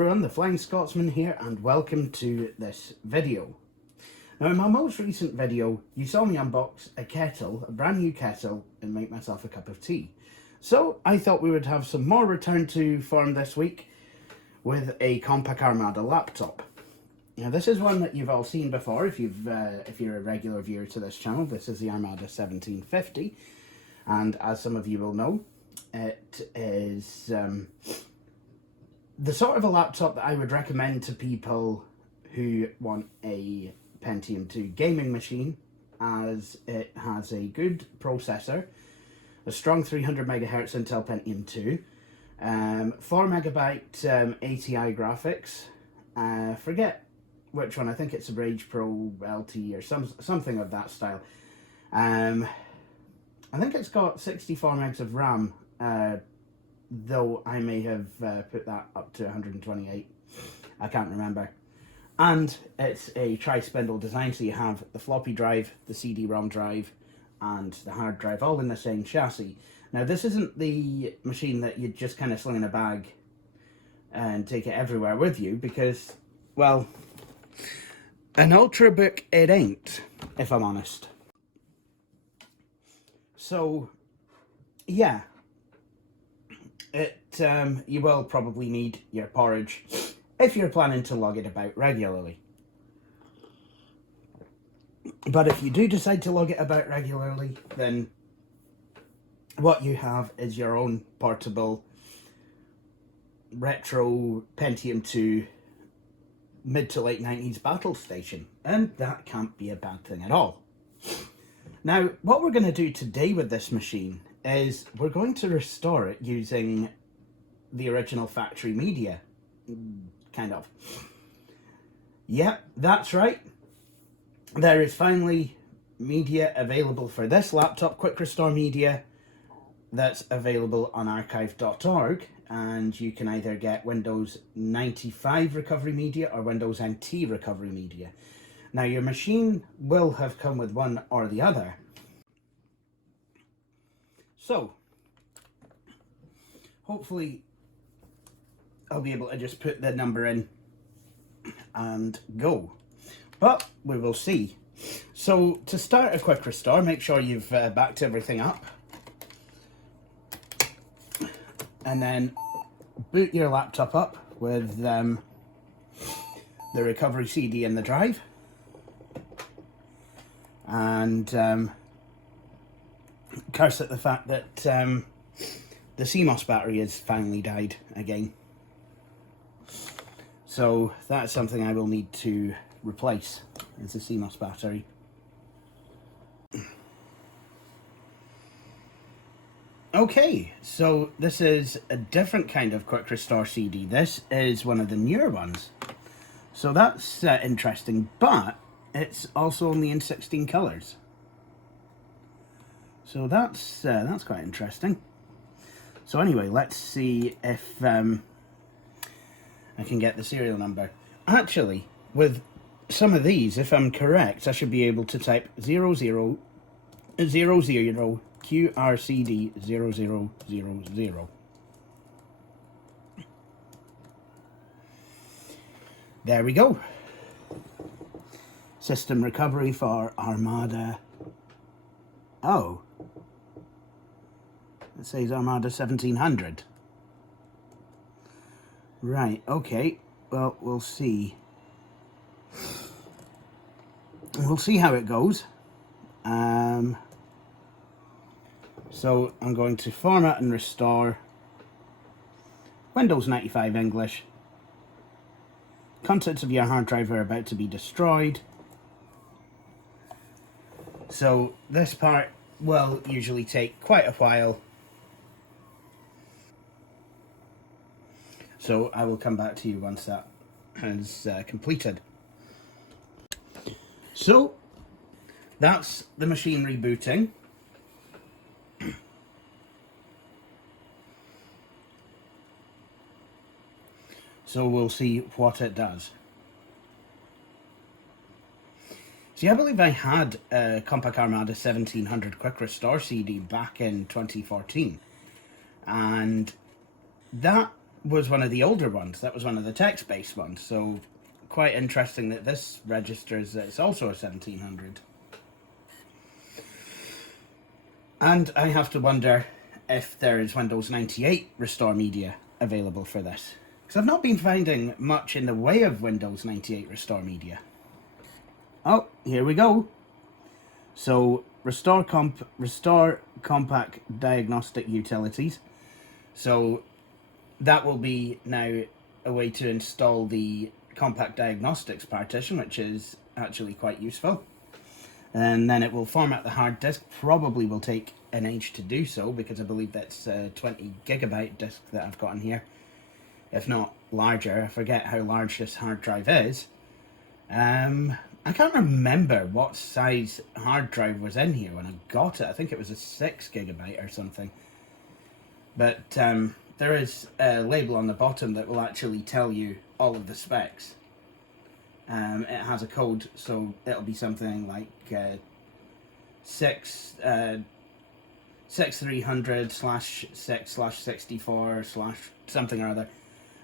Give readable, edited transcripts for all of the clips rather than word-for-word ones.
everyone, the Flying Scotsman here, and welcome to this video. Now, in my most recent video, you saw me unbox a kettle, a brand new kettle, and make myself a cup of tea. So I thought we would have some more return to form this week with a Compaq Armada laptop. Now, this is one that you've all seen before if you're a regular viewer to this channel. This is the Armada 1750, and as some of you will know, it is the sort of a laptop that I would recommend to people who want a Pentium 2 gaming machine, as it has a good processor, a strong 300 MHz Intel Pentium 2, 4 megabyte ATI graphics, forget which one, I think it's a Rage Pro LT or something of that style. I think it's got 64 megs of RAM, though I may have put that up to 128, I can't remember. And it's a tri-spindle design, so you have the floppy drive, the CD-ROM drive, and the hard drive all in the same chassis. Now, this isn't the machine that you just kind of sling in a bag and take it everywhere with you, because, well, an Ultrabook it ain't, if I'm honest. So, yeah. You will probably need your porridge if you're planning to lug it about regularly. But if you do decide to lug it about regularly, then what you have is your own portable retro Pentium 2 mid to late 90s battle station, and that can't be a bad thing at all. Now, what we're going to do today with this machine is we're going to restore it using the original factory media, kind of. Yep, that's right. There is finally media available for this laptop, QuickRestore media, that's available on archive.org, and you can either get Windows 95 recovery media or Windows NT recovery media. Now, your machine will have come with one or the other. So, hopefully I'll be able to just put the number in and go. But we will see. So, to start a quick restore, make sure you've backed everything up. And then boot your laptop up with the recovery CD in the drive. And curse at the fact that the CMOS battery has finally died again. So that's something I will need to replace, is the CMOS battery. Okay, so this is a different kind of QuickRestore CD. This is one of the newer ones. So that's interesting, but it's also only in 16 colours. So that's quite interesting. So anyway, let's see if I can get the serial number. Actually, with some of these, if I'm correct, I should be able to type 0000 QRCD 0000. There we go. System recovery for Armada. Oh. It says Armada 1700. Right, okay. Well, we'll see. We'll see how it goes. So I'm going to format and restore. Windows 95 English. Contents of your hard drive are about to be destroyed. So this part will usually take quite a while. So I will come back to you once that has completed. So that's the machine rebooting. So we'll see what it does. See, I believe I had a Compaq Armada 1700 QuickRestore CD back in 2014. And that was one of the older ones. That was one of the text-based ones. So quite interesting that this registers that it's also a 1700. And I have to wonder if there is Windows 98 Restore Media available for this, because I've not been finding much in the way of Windows 98 Restore Media. Oh, here we go. So Restore Compaq Diagnostic Utilities. So that will be now a way to install the Compaq Diagnostics partition, which is actually quite useful. And then it will format the hard disk. Probably will take an age to do so, because I believe that's a 20 gigabyte disk that I've got in here, if not larger. I forget how large this hard drive is. I can't remember what size hard drive was in here when I got it. I think it was a 6 gigabyte or something. But there is a label on the bottom that will actually tell you all of the specs. It has a code, so it'll be something like 6300/6/64/ something or other.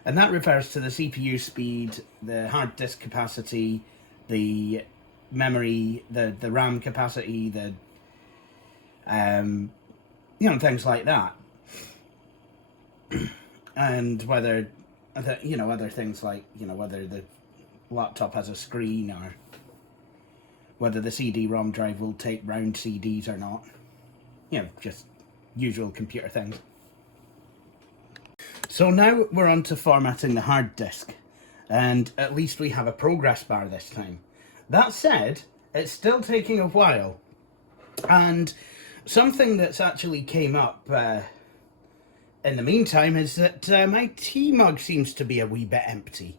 And that refers to the CPU speed, the hard disk capacity, the memory, the RAM capacity, the things like that. And whether other things like whether the laptop has a screen, or whether the CD-ROM drive will take round CDs or not. Just usual computer things. So now we're on to formatting the hard disk, and at least we have a progress bar this time. That said, it's still taking a while, and something that's actually came up in the meantime is that my tea mug seems to be a wee bit empty.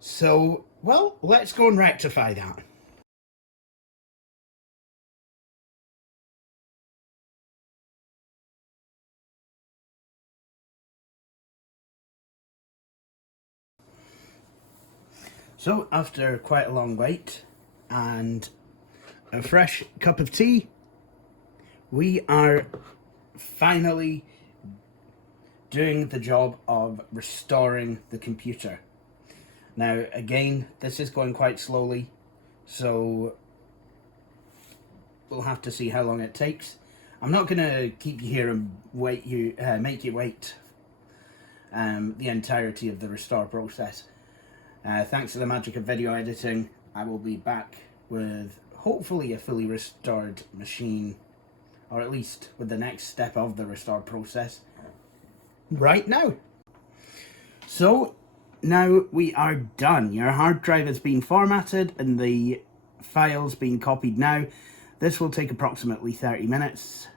So, well, let's go and rectify that. So, after quite a long wait and a fresh cup of tea, we are finally doing the job of restoring the computer. Now, again, this is going quite slowly, so we'll have to see how long it takes. I'm not going to keep you here and make you wait the entirety of the restore process. Thanks to the magic of video editing, I will be back with hopefully a fully restored machine, or at least with the next step of the restore process right now. So now we are done. Your hard drive has been formatted and the files being copied now. This will take approximately 30 minutes.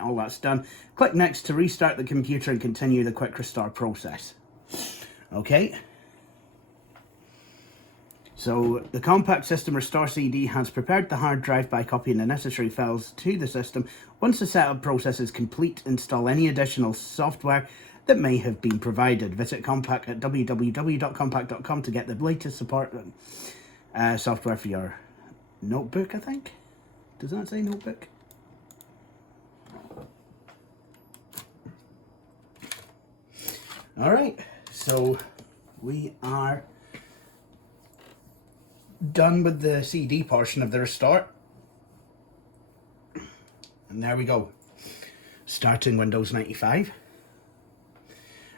All that's done. Click next to restart the computer and continue the quick restore process. Okay. So the Compaq System Restore CD has prepared the hard drive by copying the necessary files to the system. Once the setup process is complete, install any additional software that may have been provided. Visit Compaq at www.compaq.com to get the latest support software for your notebook, I think. Does that say notebook? Alright, so we are done with the CD portion of the restore. And there we go. Starting Windows 95.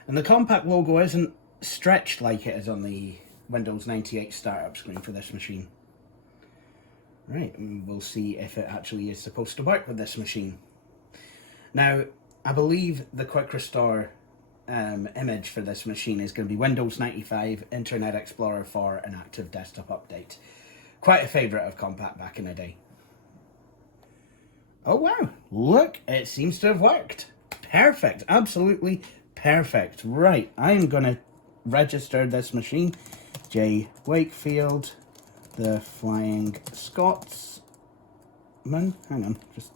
And the Compaq logo isn't stretched like it is on the Windows 98 startup screen for this machine. Right, and we'll see if it actually is supposed to work with this machine. Now, I believe the Quick Restore image for this machine is going to be Windows 95 Internet Explorer 4 an active desktop update. Quite a favourite of Compaq back in the day. Oh wow, look, it seems to have worked. Perfect, absolutely perfect. Right, I'm going to register this machine. J. Wakefield, the Flying Scotsman. Hang on, just...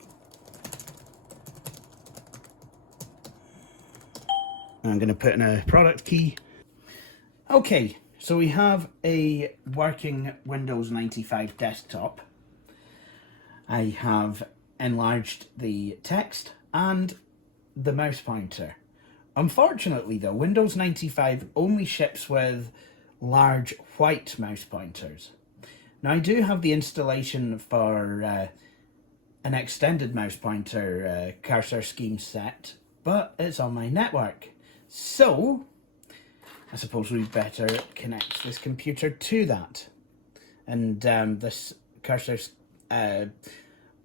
I'm going to put in a product key. Okay, so we have a working Windows 95 desktop. I have enlarged the text and the mouse pointer. Unfortunately though, Windows 95 only ships with large white mouse pointers. Now I do have the installation for an extended mouse pointer cursor scheme set, but it's on my network. So I suppose we'd better connect this computer to that. And this cursor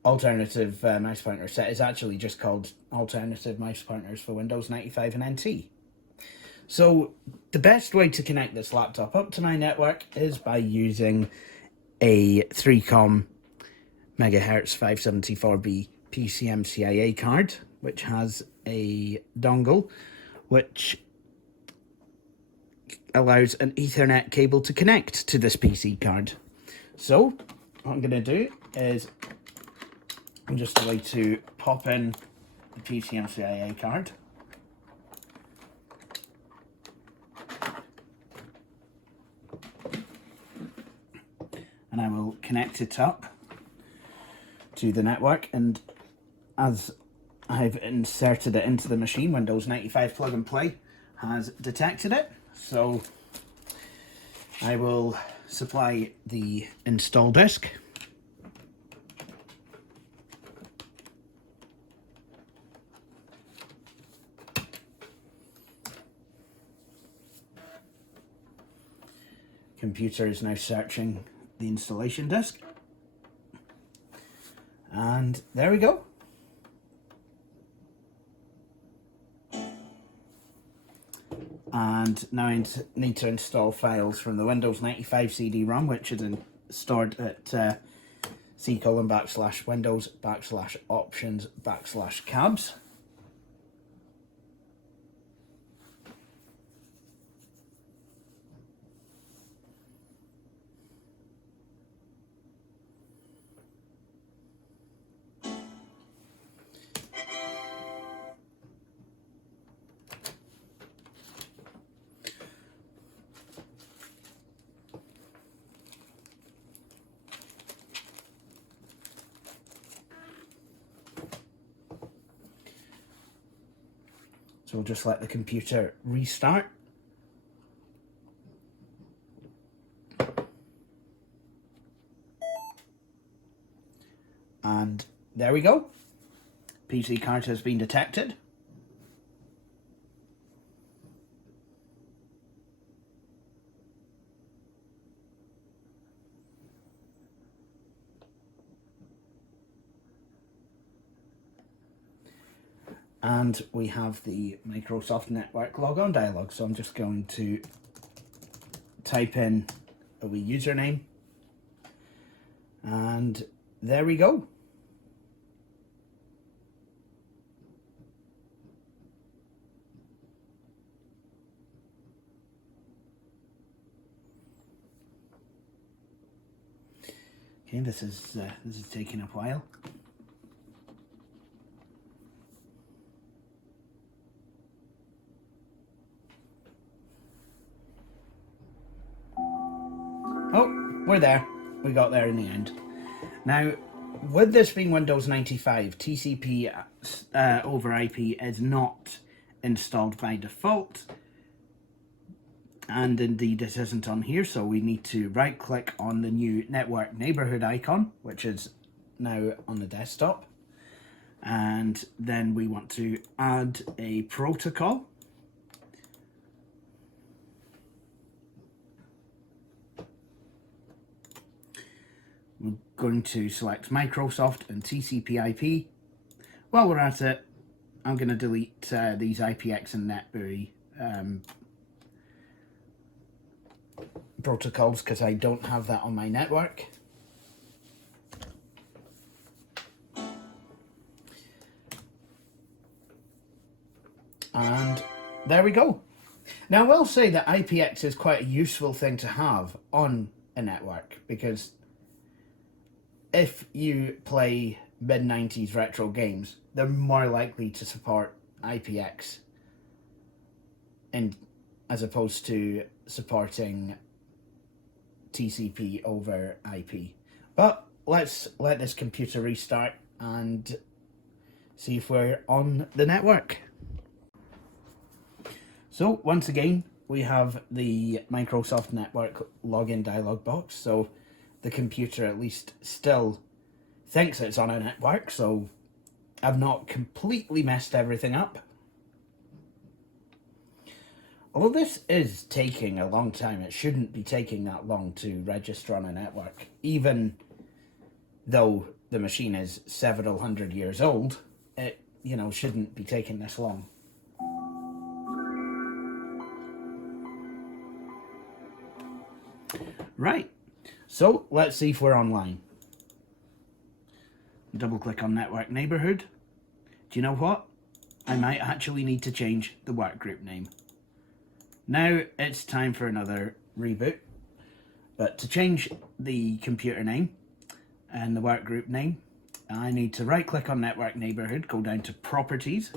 alternative mouse pointer set is actually just called Alternative Mouse Pointers for Windows 95 and NT. So the best way to connect this laptop up to my network is by using a 3Com MHz 574B PCMCIA card, which has a dongle which allows an Ethernet cable to connect to this PC card. So what I'm going to do is I'm just going to pop in the PCMCIA card. And I will connect it up to the network, and as I've inserted it into the machine, Windows 95 Plug and Play has detected it. So I will supply the install disk. Computer is now searching the installation disk. And there we go. And now I need to install files from the Windows 95 CD-ROM, which is stored at c:/windows/options/cabs. So we'll just let the computer restart. And there we go. PC card has been detected. And we have the Microsoft Network logon dialog. So I'm just going to type in a wee username. And there we go. Okay, this is taking a while. Oh, we're there. We got there in the end. Now, with this being Windows 95, TCP over IP is not installed by default. And indeed it isn't on here, so we need to right click on the new network neighborhood icon, which is now on the desktop. And then we want to add a protocol. We're going to select Microsoft and TCP IP. While we're at it, I'm going to delete these IPX and NetBEUI protocols because I don't have that on my network. And there we go. Now I will say that IPX is quite a useful thing to have on a network, because if you play mid-90s retro games, they're more likely to support IPX as opposed to supporting TCP over IP. But let's let this computer restart and see if we're on the network. So once again, we have the Microsoft Network login dialog box. So the computer at least still thinks it's on a network, so I've not completely messed everything up. Although this is taking a long time, it shouldn't be taking that long to register on a network, even though the machine is several hundred years old. It, shouldn't be taking this long. Right, so let's see if we're online. Double click on Network Neighborhood. Do you know what? I might actually need to change the workgroup name. Now it's time for another reboot. But to change the computer name and the workgroup name, I need to right click on Network Neighborhood, go down to Properties,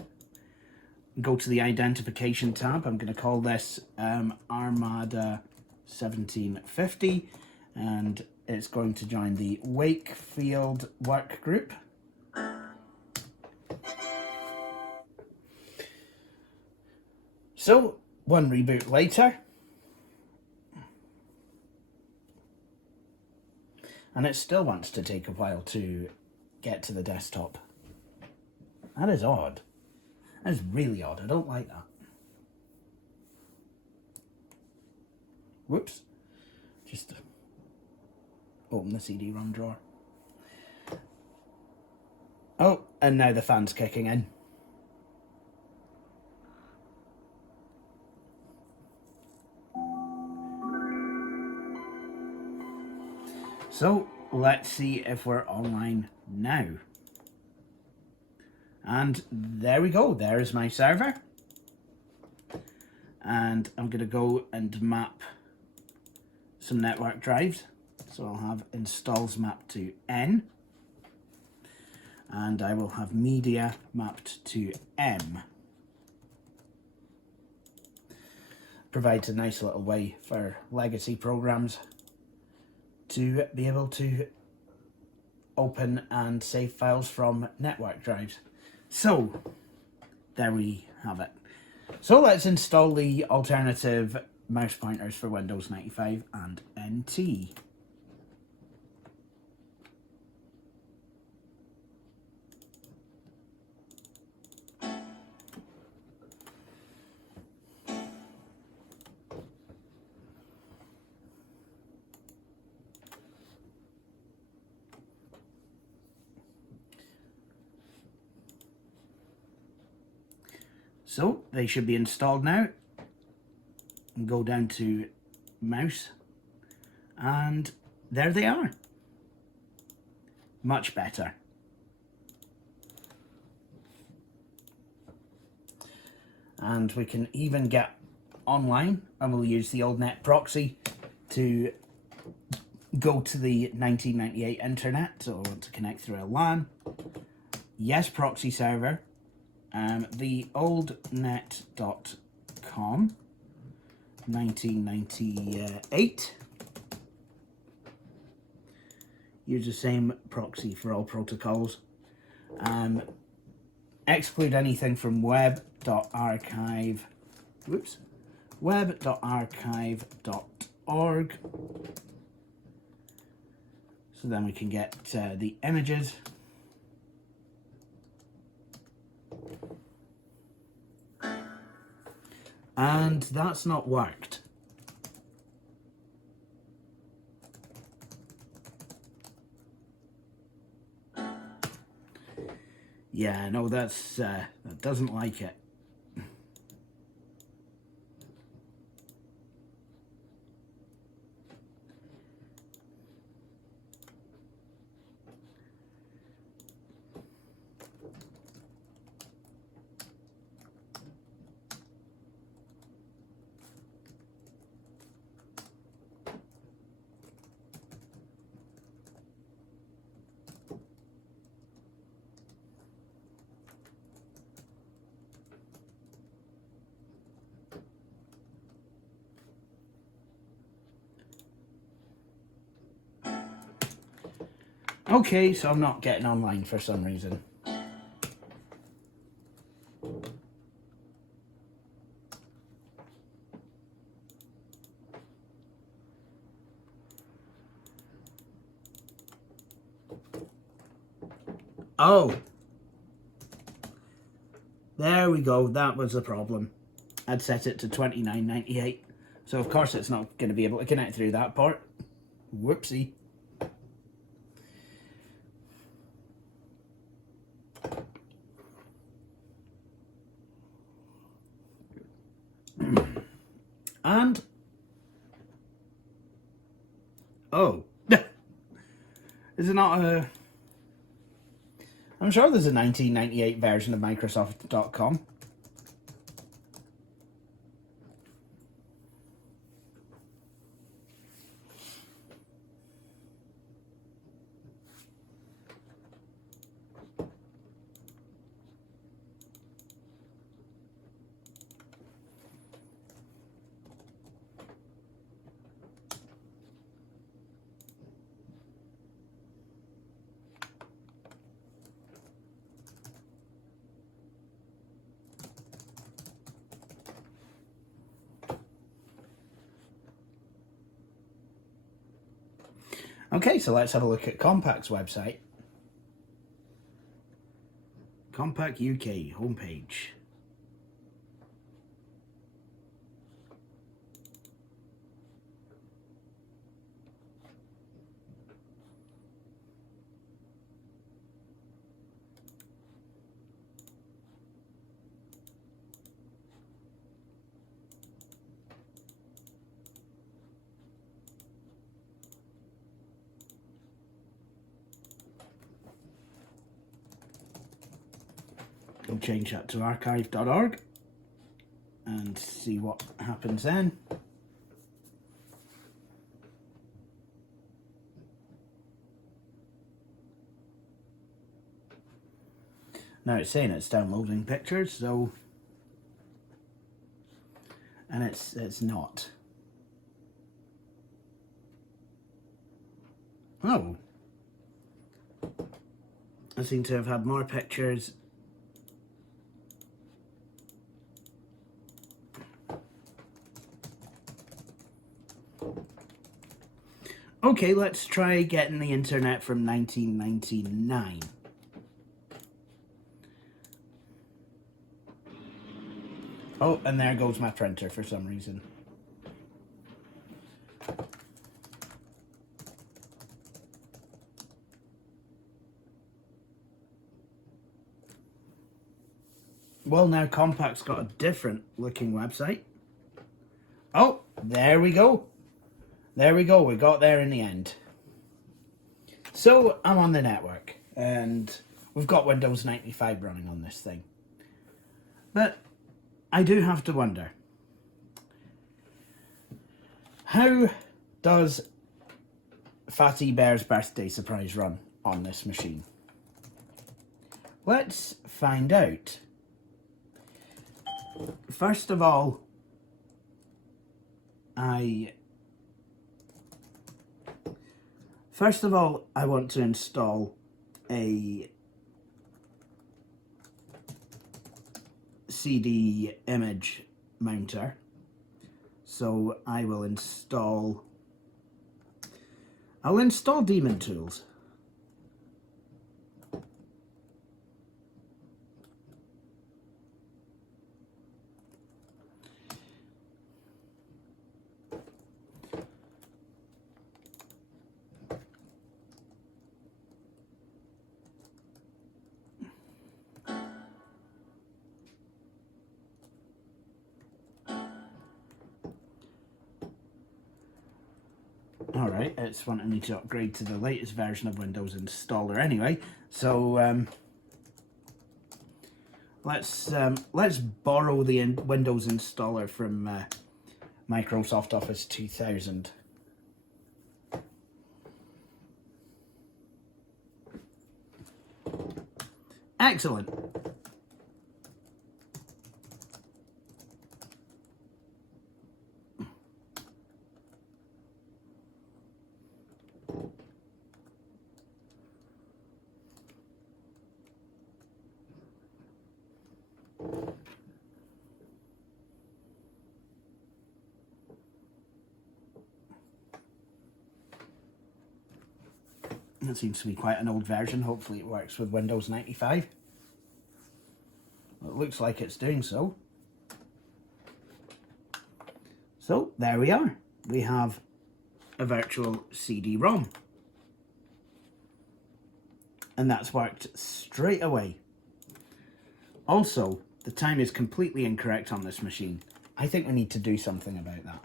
go to the Identification tab. I'm going to call this Armada 1750, and it's going to join the Wakefield work group. So, one reboot later, and it still wants to take a while to get to the desktop. That is odd. That is really odd. I don't like that. Whoops. Just open the CD-ROM drawer. Oh, and now the fan's kicking in. So let's see if we're online now. And there we go. There's my server. And I'm going to go and map some network drives. So I'll have installs mapped to N. And I will have media mapped to M. Provides a nice little way for legacy programs to be able to open and save files from network drives. So there we have it. So let's install the alternative mouse pointers for Windows 95 and NT. So they should be installed now. And go down to mouse, and there they are. Much better. And we can even get online, and we'll use the old net proxy to go to the 1998 internet. So I want to connect through a LAN. Yes, proxy server. The oldnet.com 1998. Use the same proxy for all protocols. Exclude anything from web.archive. Whoops. Web.archive.org. So then we can get the images. And that's not worked. Yeah, no, that doesn't like it. Okay, so I'm not getting online for some reason. Oh, there we go. That was the problem. I'd set it to 29.98, so of course it's not going to be able to connect through that port. Whoopsie. And oh, is it not a? I'm sure there's a 1998 version of Microsoft.com. Okay, so let's have a look at Compaq's website. Compaq UK homepage. We'll change that to archive.org and see what happens then. Now it's saying it's downloading pictures, so, and it's not. Oh, I seem to have had more pictures. Okay, let's try getting the internet from 1999. Oh, and there goes my printer for some reason. Well, now Compaq's got a different looking website. Oh, there we go. There we go, we got there in the end. So, I'm on the network, and we've got Windows 95 running on this thing. But I do have to wonder, how does Fatty Bear's Birthday Surprise run on this machine? Let's find out. First of all, I want to install a CD image mounter. So I'll install Daemon Tools. Alright, it's wanting me to upgrade to the latest version of Windows Installer anyway, so let's borrow the Windows Installer from Microsoft Office 2000. Excellent. That seems to be quite an old version. Hopefully it works with Windows 95. Well, it looks like it's doing so. So there we are. We have a virtual CD-ROM. And that's worked straight away. Also, the time is completely incorrect on this machine. I think we need to do something about that.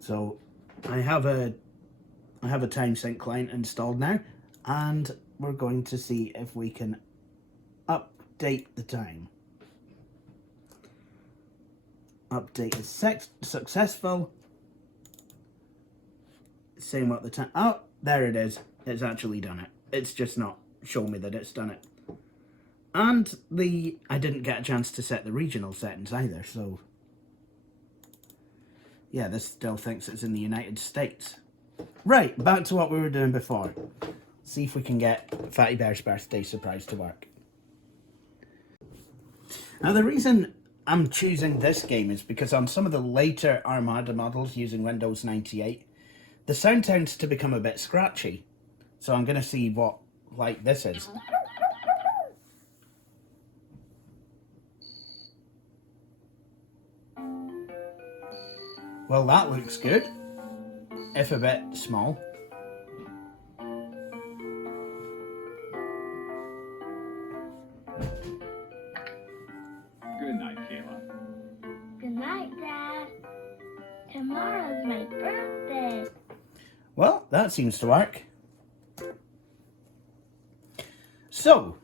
So I have a time sync client installed now, and we're going to see if we can update the time. Update is successful. Saying what the time. Oh, there it is. It's actually done it. It's just not showing me that it's done it. And I didn't get a chance to set the regional settings either, so yeah, this still thinks it's in the United States. Right, back to what we were doing before. See if we can get Fatty Bear's birthday surprise to work. Now, the reason I'm choosing this game is because on some of the later Armada models using Windows 98, the sound tends to become a bit scratchy. So I'm going to see what like this is. Well, that looks good, if a bit small. Good night, Kayla. Good night, Dad. Tomorrow's my birthday. Well, that seems to work. So,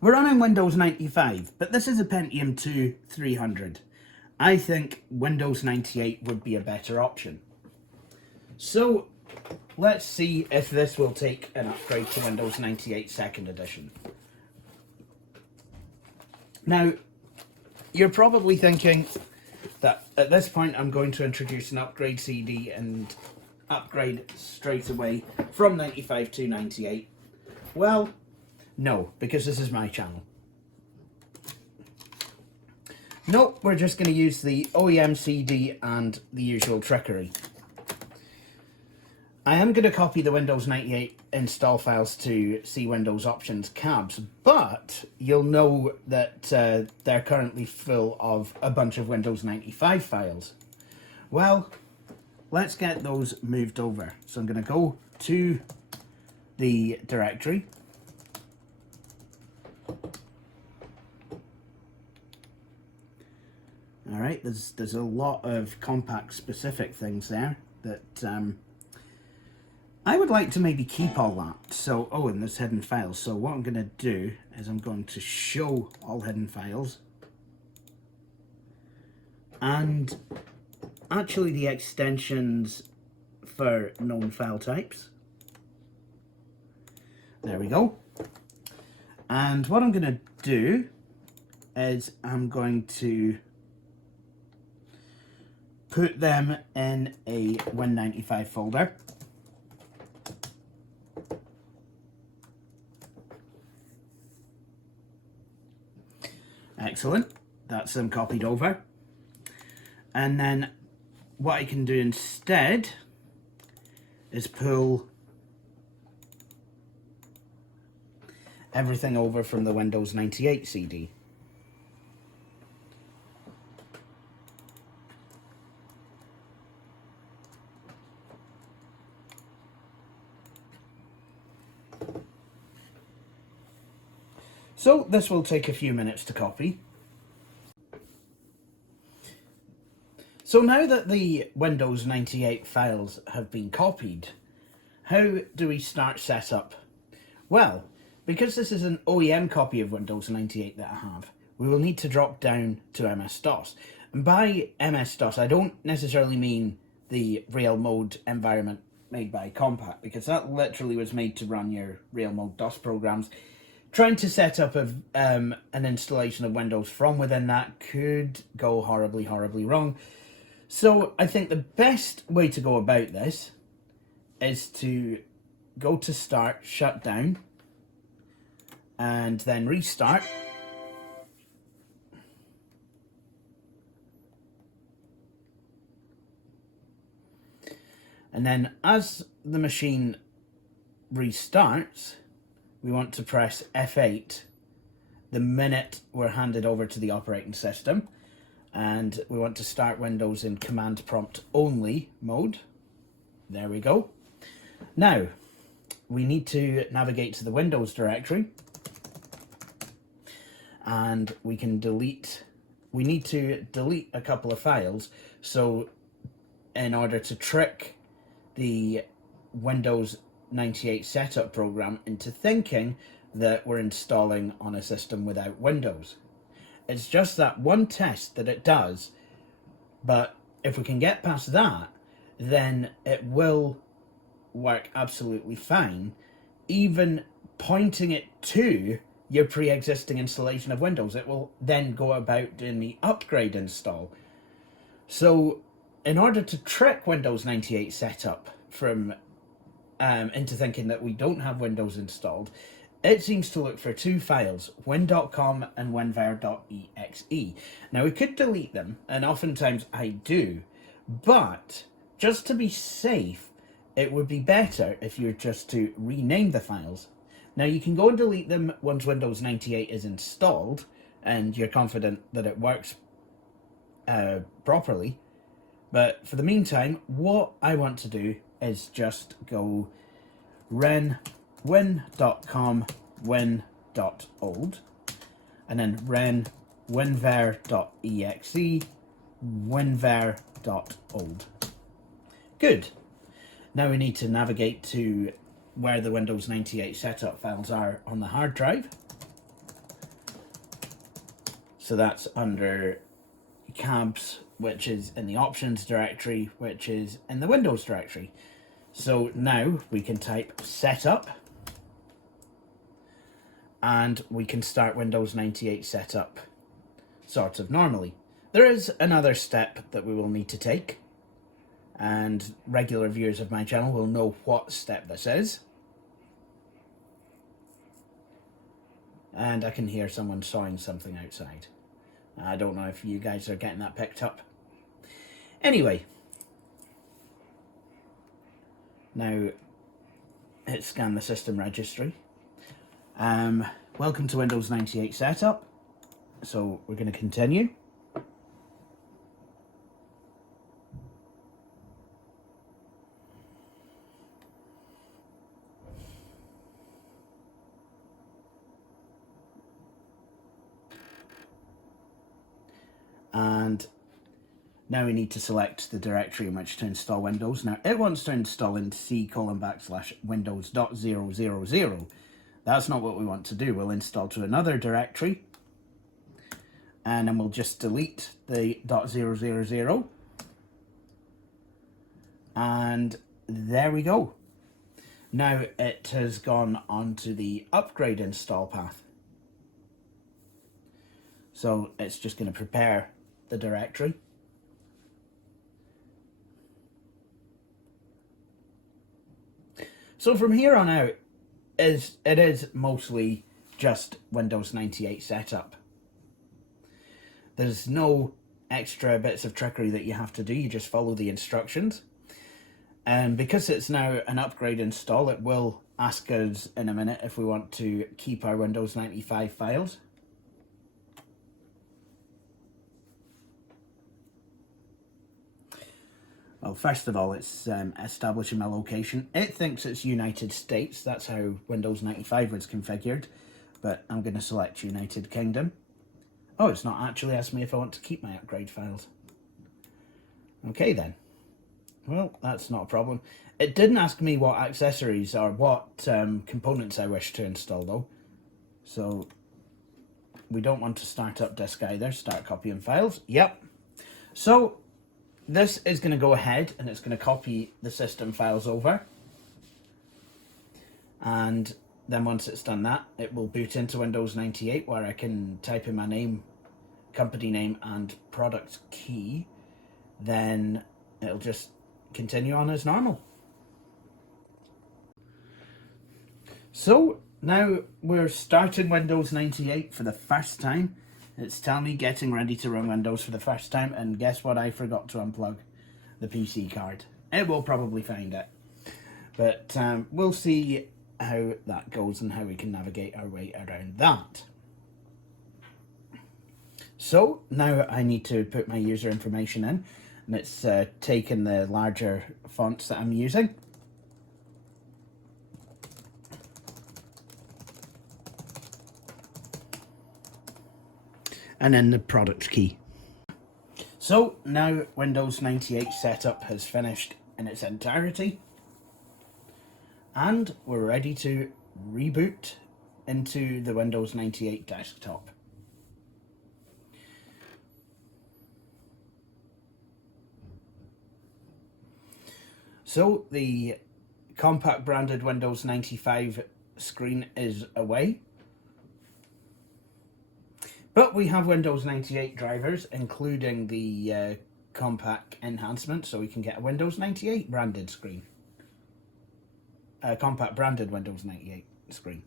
we're running Windows 95, but this is a Pentium 2 300. I think Windows 98 would be a better option. So, let's see if this will take an upgrade to Windows 98 2nd Edition. Now, you're probably thinking that at this point I'm going to introduce an upgrade CD and upgrade straight away from 95 to 98. Well, no, because this is my channel. Nope, we're just going to use the OEM CD and the usual trickery. I am going to copy the Windows 98 install files to see Windows Options cabs, but you'll know that they're currently full of a bunch of Windows 95 files. Well, let's get those moved over. So I'm going to go to the directory. Alright, there's a lot of Compaq specific things there that I would like to maybe keep all that. So, oh, and there's hidden files. So what I'm going to do is I'm going to show all hidden files. And actually the extensions for known file types. There we go. And what I'm going to do is I'm going to put them in a Win95 folder. Excellent, that's them copied over. And then what I can do instead is pull everything over from the Windows 98 CD. So this will take a few minutes to copy. So now that the Windows 98 files have been copied, how do we start setup? Well, because this is an OEM copy of Windows 98 that I have, we will need to drop down to MS-DOS. And by MS-DOS, I don't necessarily mean the real mode environment made by Compaq, because that literally was made to run your real mode DOS programs. trying to set up an installation of Windows from within that could go horribly, horribly wrong. So I think the best way to go about this is to go to Start, Shut Down, and then Restart. And then as the machine restarts, we want to press F8 the minute we're handed over to the operating system. And we want to start Windows in command prompt only mode. There we go. Now, we need to navigate to the Windows directory. And we need to delete a couple of files. So in order to trick the Windows 98 setup program into thinking that we're installing on a system without Windows. It's just that one test that it does, but if we can get past that, then it will work absolutely fine, even pointing it to your pre-existing installation of Windows. It will then go about doing the upgrade install. So in order to trick Windows 98 setup from into thinking that we don't have Windows installed, it seems to look for two files, win.com and winvar.exe. Now we could delete them, and oftentimes I do, but just to be safe, it would be better if you're just to rename the files. Now you can go and delete them once Windows 98 is installed and you're confident that it works properly. But for the meantime, what I want to do is just go win.com win.old and then winvar.exe winvar.old. Good. Now we need to navigate to where the Windows 98 setup files are on the hard drive. So that's under cabs, which is in the options directory, which is in the Windows directory. So now we can type setup and we can start Windows 98 setup sort of normally. There is another step that we will need to take, and regular viewers of my channel will know what step this is. And I can hear someone sawing something outside. I don't know if you guys are getting that picked up. Anyway, now hit scan the system registry. Welcome to Windows 98 setup. So we're going to continue. And now we need to select the directory in which to install Windows. Now it wants to install in c:\windows.000. That's not what we want to do. We'll install to another directory and then we'll just delete the .000 and there we go. Now it has gone onto the upgrade install path. So it's just going to prepare the directory. So from here on out, it is mostly just Windows 98 setup. There's no extra bits of trickery that you have to do, you just follow the instructions. And because it's now an upgrade install, it will ask us in a minute if we want to keep our Windows 95 files. Well, first of all, it's establishing my location. It thinks it's United States. That's how Windows 95 was configured. But I'm going to select United Kingdom. Oh, it's not actually asking me if I want to keep my upgrade files. Okay, then. Well, that's not a problem. It didn't ask me what accessories or what components I wish to install, though. So we don't want to start up disk either. Start copying files. Yep. So this is going to go ahead and it's going to copy the system files over. And then once it's done that, it will boot into Windows 98 where I can type in my name, company name and product key. Then it'll just continue on as normal. So now we're starting Windows 98 for the first time. It's telling me getting ready to run Windows for the first time, and guess what? I forgot to unplug the PC card. It will probably find it, but we'll see how that goes and how we can navigate our way around that. So now I need to put my user information in, and it's taken the larger fonts that I'm using. And then the product key. So now Windows 98 setup has finished in its entirety, and we're ready to reboot into the Windows 98 desktop. So the Compaq branded Windows 95 screen is away. But we have Windows 98 drivers, including the Compaq enhancement, so we can get a Windows 98 branded screen. Compaq branded Windows 98 screen.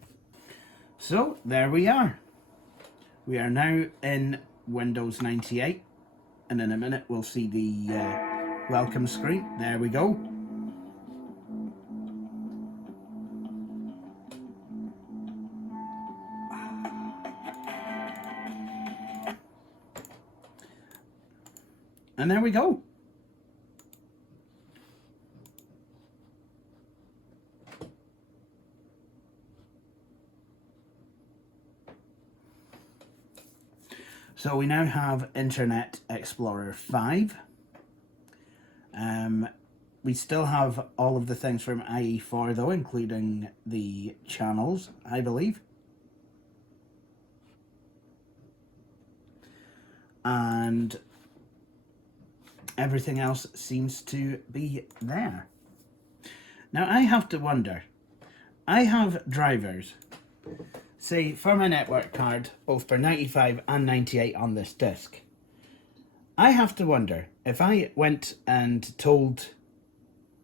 So there we are. We are now in Windows 98, and in a minute we'll see the welcome screen. There we go. And there we go. So we now have Internet Explorer 5. We still have all of the things from IE4 though, including the channels, I believe. And everything else seems to be there. Now I have to wonder, I have drivers, say for my network card, both for 95 and 98 on this disk. I have to wonder, if I went and told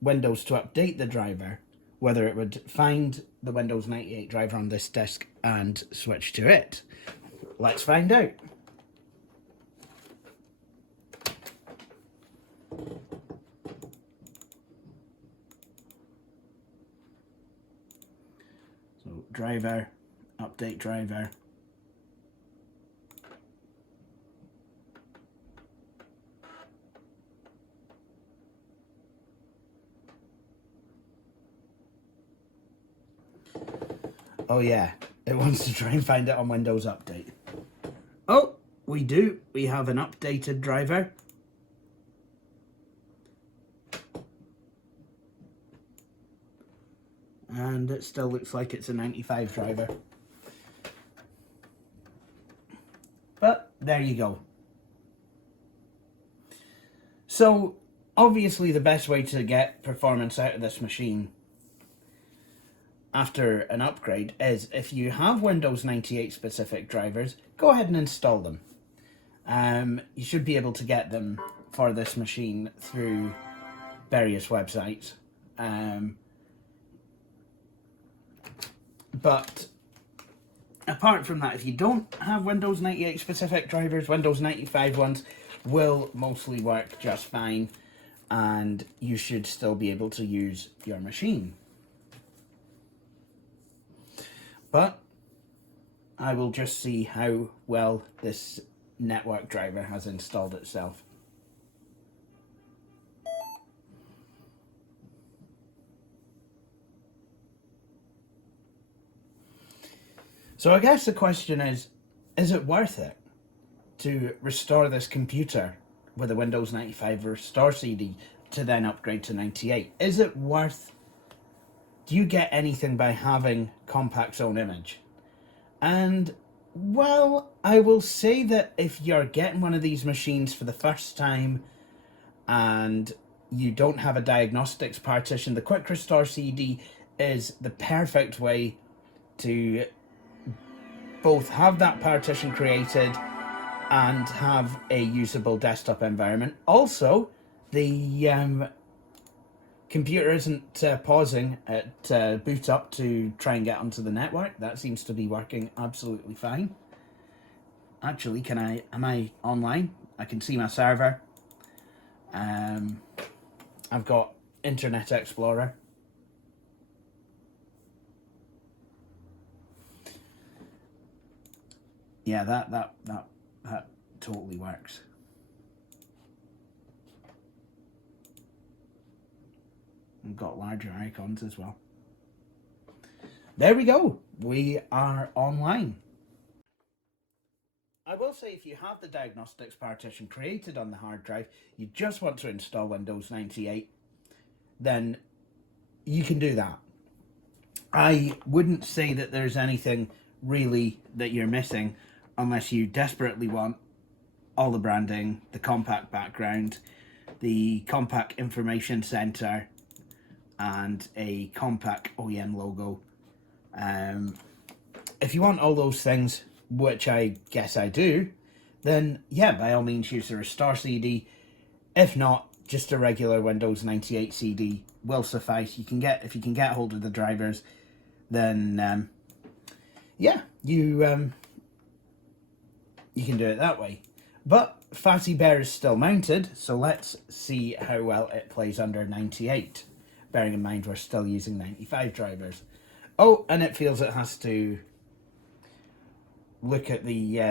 Windows to update the driver, whether it would find the Windows 98 driver on this disk and switch to it. Let's find out. So driver, update driver. Oh yeah, it wants to try and find it on Windows Update. Oh, we do. We have an updated driver. And it still looks like it's a 95 driver. But there you go. So obviously the best way to get performance out of this machine after an upgrade is, if you have Windows 98 specific drivers, go ahead and install them. You should be able to get them for this machine through various websites. But apart from that, if you don't have Windows 98 specific drivers, Windows 95 ones will mostly work just fine, and you should still be able to use your machine. But I will just see how well this network driver has installed itself. So I guess the question is it worth it to restore this computer with a Windows 95 Restore CD to then upgrade to 98? Is it worth? Do you get anything by having Compaq's own image? And, well, I will say that if you're getting one of these machines for the first time and you don't have a Diagnostics partition, the QuickRestore CD is the perfect way to both have that partition created and have a usable desktop environment. Also, the computer isn't pausing at boot up to try and get onto the network. That seems to be working absolutely fine. Actually, am I online? I can see my server. I've got Internet Explorer. Yeah, that totally works. We've got larger icons as well. There we go. We are online. I will say, if you have the Diagnostics partition created on the hard drive, you just want to install Windows 98, then you can do that. I wouldn't say that there's anything really that you're missing unless you desperately want all the branding, the Compaq background, the Compaq Information Center, and a Compaq OEM logo. If you want all those things, which I guess I do, then yeah, by all means use the Restore CD. If not, just a regular Windows 98 CD will suffice. If you can get hold of the drivers, then yeah, you can do it that way. But Fatty Bear is still mounted, so let's see how well it plays under 98. Bearing in mind we're still using 95 drivers. Oh, and it feels it has to look at the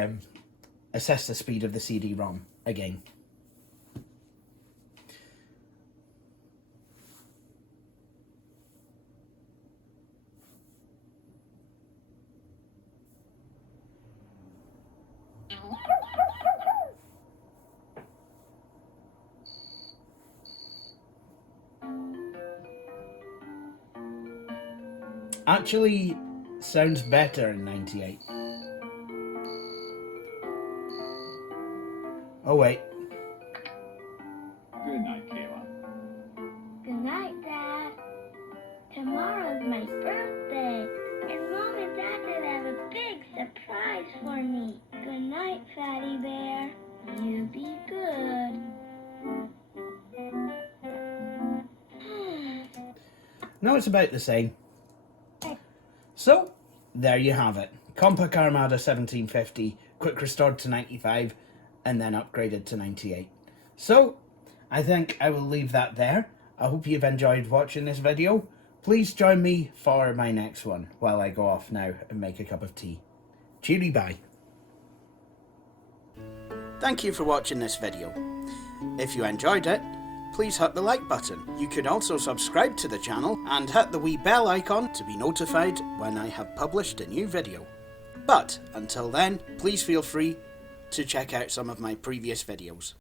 assess the speed of the CD-ROM again. Actually sounds better in 98. Oh wait. Good night, Kayla. Good night, Dad. Tomorrow's my birthday, and Mom and Dad did have a big surprise for me. Good night, Fatty Bear. You be good. No, it's about the same. So, there you have it. Compaq Armada 1750, quick restored to 95, and then upgraded to 98. So, I think I will leave that there. I hope you've enjoyed watching this video. Please join me for my next one while I go off now and make a cup of tea. Cheery bye. Thank you for watching this video. If you enjoyed it, please hit the like button. You could also subscribe to the channel and hit the wee bell icon to be notified when I have published a new video. But until then, please feel free to check out some of my previous videos.